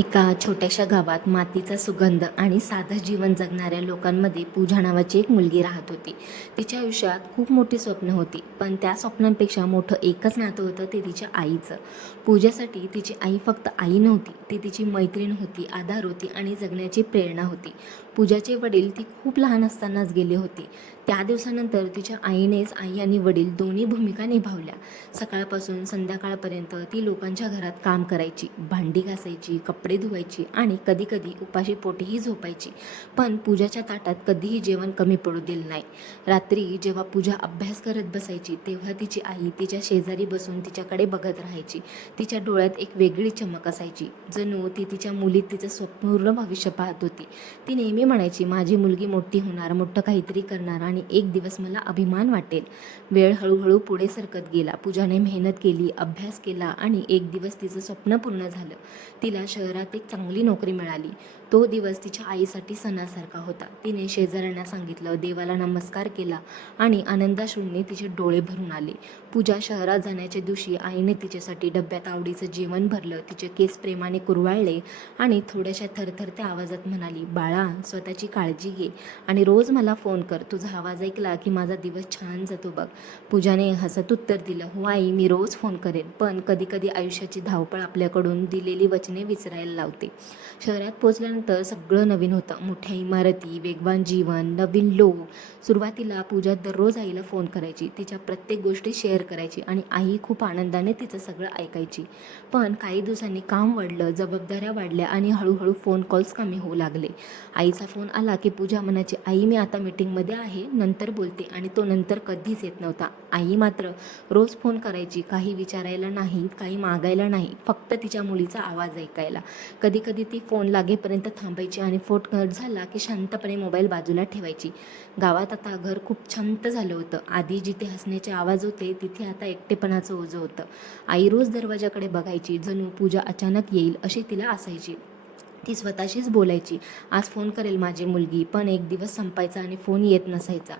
एका छोट्याशा गावात मातीचा सुगंध आणि साधं जीवन जगणाऱ्या लोकांमध्ये पूजा नावाची एक मुलगी राहत होती. तिच्या आयुष्यात खूप मोठी स्वप्न होती, पण त्या स्वप्नांपेक्षा मोठं एकच नातं होतं, ते तिच्या आईचं. पूजासाठी तिची आई फक्त आई नव्हती, ती तिची मैत्रीण होती, आधार होती आणि जगण्याची प्रेरणा होती. पूजाचे वडील ती खूप लहान असतानाच गेले होते. त्या दिवसानंतर तिच्या आईनेच आई आणि वडील दोन्ही भूमिका निभावल्या. सकाळपासून संध्याकाळपर्यंत ती लोकांच्या घरात काम करायची, भांडी घासायची, कपडे धुवायची आणि कधीकधी उपाशी पोटीही झोपायची. पण पूजाच्या ताटात कधीही जेवण कमी पडू दिलं नाही. रात्री जेव्हा पूजा अभ्यास करत बसायची, तेव्हा तिची आई तिच्या शेजारी बसून तिच्याकडे बघत राहायची. तिच्या डोळ्यात एक वेगळी चमक असायची, जणू ती तिच्या मुलीत तिचं पूर्ण भविष्य पाहत होती. ती नेहमी म्हणायची, माझी मुलगी मोठी होणार, मोठं काहीतरी करणार आणि एक दिवस मला अभिमान वाटेल. वेळ हळूहळू पुढे सरकत गेला. पूजाने मेहनत केली, अभ्यास केला आणि एक दिवस तिचं स्वप्न पूर्ण झालं. तिला शहरात एक चांगली नोकरी मिळाली. तो दिवस तिच्या आईसाठी सणासारखा होता. तिने शेजाऱ्यांना सांगितलं, देवाला नमस्कार केला आणि आनंदाश्रूंनी तिचे डोळे भरून आले. पूजा शहरात जाण्याच्या दिवशी आईने तिच्यासाठी डब्यात आवडीचं जेवण भरलं. तिचे केस प्रेमाने कुरवाळले आणि थोड्याशा थरथरत्या आवाजात म्हणाली, बाळा, स्वतःची काळजी घे आणि रोज मला फोन कर. तुझा आवाज ऐकला की माझा दिवस छान जातो बघ. पूजाने हसत उत्तर दिलं, हो आई, मी रोज फोन करेन. पण कधीकधी आयुष्याची धावपळ आपल्याकडून दिलेली वचने विसरायला लावते. शहरात पोचल्यानंतर सगळं नवीन होतं. मोठ्या इमारती, वेगवान जीवन, नवीन लोक. सुरुवातीला पूजा दररोज आईला फोन करायची, तिच्या प्रत्येक गोष्टी शेअर करायची आणि आई खूप आनंदाने तिचं सगळं ऐकायची. पण काही दिवसांनी काम वाढलं, जबाबदाऱ्या वाढल्या आणि हळूहळू फोन कॉल्स कमी होऊ लागले. आईचा फोन आला की पूजा म्हणायची, आई, मी आता मीटिंगमध्ये आहे, नंतर बोलते. आणि तो नंतर कधीच येत नव्हता. आई मात्र रोज फोन करायची, काही विचारायला नाही, काही मागायला नाही, फक्त तिच्या मुलीचा आवाज ऐकायला. कधीकधी ती फोन लागेपर्यंत थांबायची आणि फोन कट झाला की शांतपणे मोबाईल बाजूला ठेवायची. गावात आता घर खूप शांत झालं होतं. आधी जिथे हसण्याचे आवाज होते, तिथे आता एकटेपणाचं ओझं होतं. आई रोज दरवाजाकडे बघायची, जणू पूजा अचानक येईल अशी तिला असायची. ती स्वतःशीच बोलायची, आज फोन करेल माझी मुलगी. पण एक दिवस संपायचा आणि फोन येत नसायचा.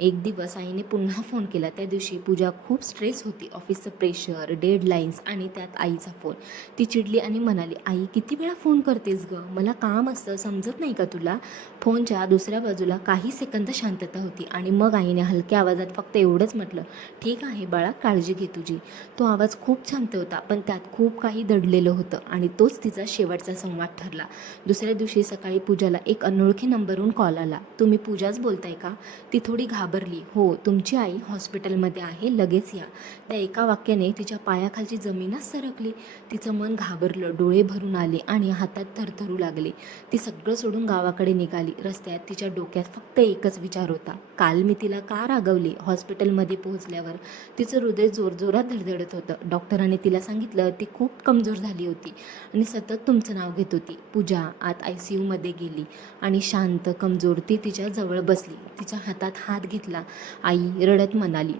एक दिवस आईने पुन्हा फोन केला. त्या दिवशी पूजा खूप स्ट्रेस होती. ऑफिसचं प्रेशर, डेडलाईन्स आणि त्यात आईचा फोन. ती चिडली आणि म्हणाली, आई, किती वेळा फोन करतेस गं, मला काम असतं, समजत नाही का तुला? फोनच्या दुसऱ्या बाजूला काही सेकंद शांतता होती आणि मग आईने हलक्या आवाजात फक्त एवढंच म्हटलं, ठीक आहे बाळा, काळजी घे तुझी. तो आवाज खूप शांत होता, पण त्यात खूप काही दडलेलं होतं आणि तोच तिचा शेवटचा संवाद ठरला. दुसऱ्या दिवशी सकाळी पूजाला एक अनोळखी नंबरवरून कॉल आला. तुम्ही पूजाच बोलताय का? ती थोडी घाबरली. हो, तुमची आई हॉस्पिटलमध्ये आहे, लगेच या. त्या एका वाक्याने तिच्या पायाखालची जमीनच सरकली. तिचं मन घाबरलं, डोळे भरून आले आणि हातात थरथरू लागले. ती सगळं सोडून गावाकडे निघाली. रस्त्यात तिच्या डोक्यात फक्त एकच विचार होता, काल मी तिला का रागवले? हॉस्पिटलमध्ये पोहोचल्यावर तिचं हृदय जोरजोरात धडधडत होतं. डॉक्टरांनी तिला सांगितलं, ती खूप कमजोर झाली होती आणि सतत तुमचं नाव घेत होती. पूजा आत ICUमध्ये गेली आणि शांत, कमजोर ती तिच्या जवळ बसली. तिच्या हातात हात घेतला. आई रडत म्हणाली,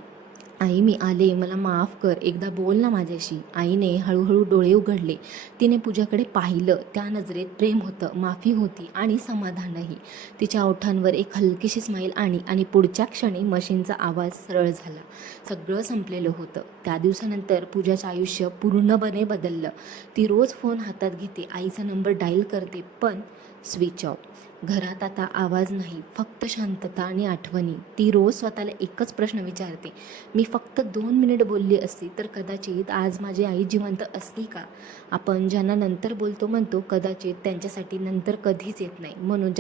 आई, मी आले, मला माफ कर, एकदा बोल ना माझ्याशी. आईने हळूहळू डोळे उघडले. तिने पूजाकडे पाहिलं. त्या नजरेत प्रेम होतं, माफी होती आणि समाधानही. तिच्या ओठांवर एक हलकीशी स्माईल आणि पुढच्या क्षणी मशीनचा आवाज सरळ झाला. सगळं संपलेलं होतं. त्या दिवसानंतर पूजाचं आयुष्य पूर्णपणे बदललं. ती रोज फोन हातात घेते, आईचा नंबर डायल करते, पण स्विच ऑफ. घरात आता आवाज नाही, फक्त शांतता आणि आठवणी. ती रोज स्वतःला एकच प्रश्न विचारते, मी फक्त 2 मिनिट बोलली असती तर कदाचित आज माझी आई जिवंत असती का? आपण ज्यांना नंतर बोलतो म्हणतो, कदाचित त्यांच्यासाठी नंतर कधीच येत नाही. म्हणून